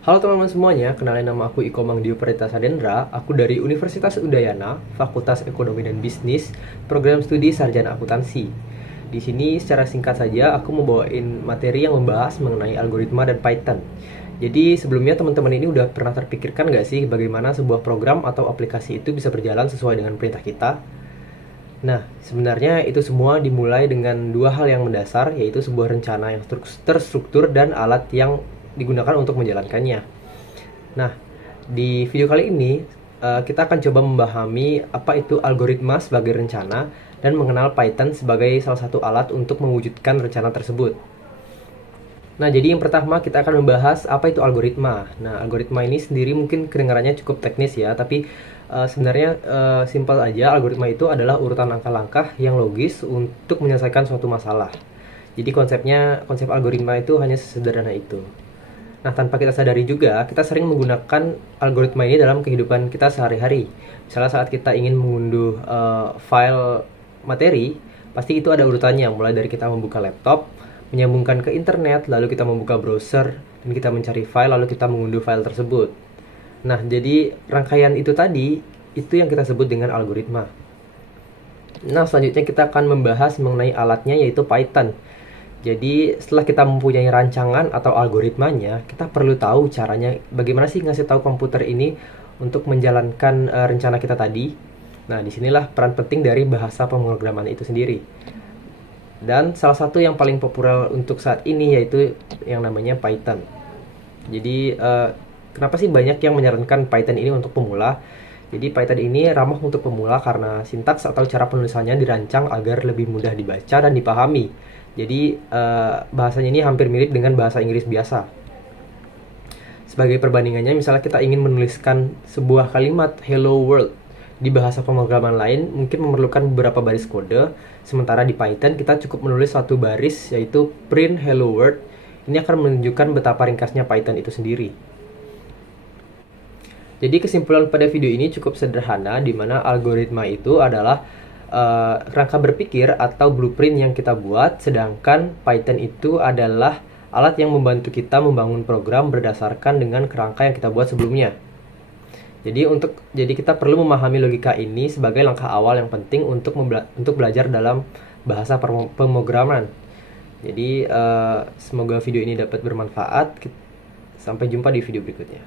Halo teman-teman semuanya, kenalin nama aku Iko Mangdio Sadendra. Aku dari Universitas Udayana, Fakultas Ekonomi dan Bisnis, Program Studi Sarjana Akuntansi. Di sini secara singkat saja aku mau bawain materi yang membahas mengenai algoritma dan Python. Jadi sebelumnya teman-teman ini udah pernah terpikirkan nggak sih bagaimana sebuah program atau aplikasi itu bisa berjalan sesuai dengan perintah kita? Nah, sebenarnya itu semua dimulai dengan dua hal yang mendasar, yaitu sebuah rencana yang terstruktur dan alat yang digunakan untuk menjalankannya. Nah, di video kali ini kita akan coba memahami apa itu algoritma sebagai rencana dan mengenal Python sebagai salah satu alat untuk mewujudkan rencana tersebut. Nah, jadi yang pertama kita akan membahas apa itu algoritma. Nah, algoritma ini sendiri mungkin kedengarannya cukup teknis ya, tapi sebenarnya simpel aja. Algoritma itu adalah urutan langkah-langkah yang logis untuk menyelesaikan suatu masalah. Jadi konsep algoritma itu hanya sesederhana itu. Nah, tanpa kita sadari juga, kita sering menggunakan algoritma ini dalam kehidupan kita sehari-hari. Misalnya saat kita ingin mengunduh file materi, pasti itu ada urutannya, mulai dari kita membuka laptop, menyambungkan ke internet, lalu kita membuka browser, dan kita mencari file, lalu kita mengunduh file tersebut. Nah, jadi rangkaian itu tadi, itu yang kita sebut dengan algoritma. Nah, selanjutnya kita akan membahas mengenai alatnya, yaitu Python. Jadi setelah kita mempunyai rancangan atau algoritmanya, kita perlu tahu caranya bagaimana sih ngasih tahu komputer ini untuk menjalankan rencana kita tadi. Nah, disinilah peran penting dari bahasa pemrograman itu sendiri. Dan salah satu yang paling populer untuk saat ini yaitu yang namanya Python. Jadi kenapa sih banyak yang menyarankan Python ini untuk pemula? Jadi Python ini ramah untuk pemula karena sintaks atau cara penulisannya dirancang agar lebih mudah dibaca dan dipahami. Jadi bahasanya ini hampir mirip dengan bahasa Inggris biasa. Sebagai perbandingannya, misalnya kita ingin menuliskan sebuah kalimat "Hello World" di bahasa pemrograman lain mungkin memerlukan beberapa baris kode, sementara di Python kita cukup menulis satu baris yaitu print "Hello World". Ini akan menunjukkan betapa ringkasnya Python itu sendiri. Jadi kesimpulan pada video ini cukup sederhana, di mana algoritma itu adalah rangka berpikir atau blueprint yang kita buat, sedangkan Python itu adalah alat yang membantu kita membangun program berdasarkan dengan kerangka yang kita buat sebelumnya. Jadi kita perlu memahami logika ini sebagai langkah awal yang penting untuk belajar dalam bahasa pemrograman. Jadi semoga video ini dapat bermanfaat. Sampai jumpa di video berikutnya.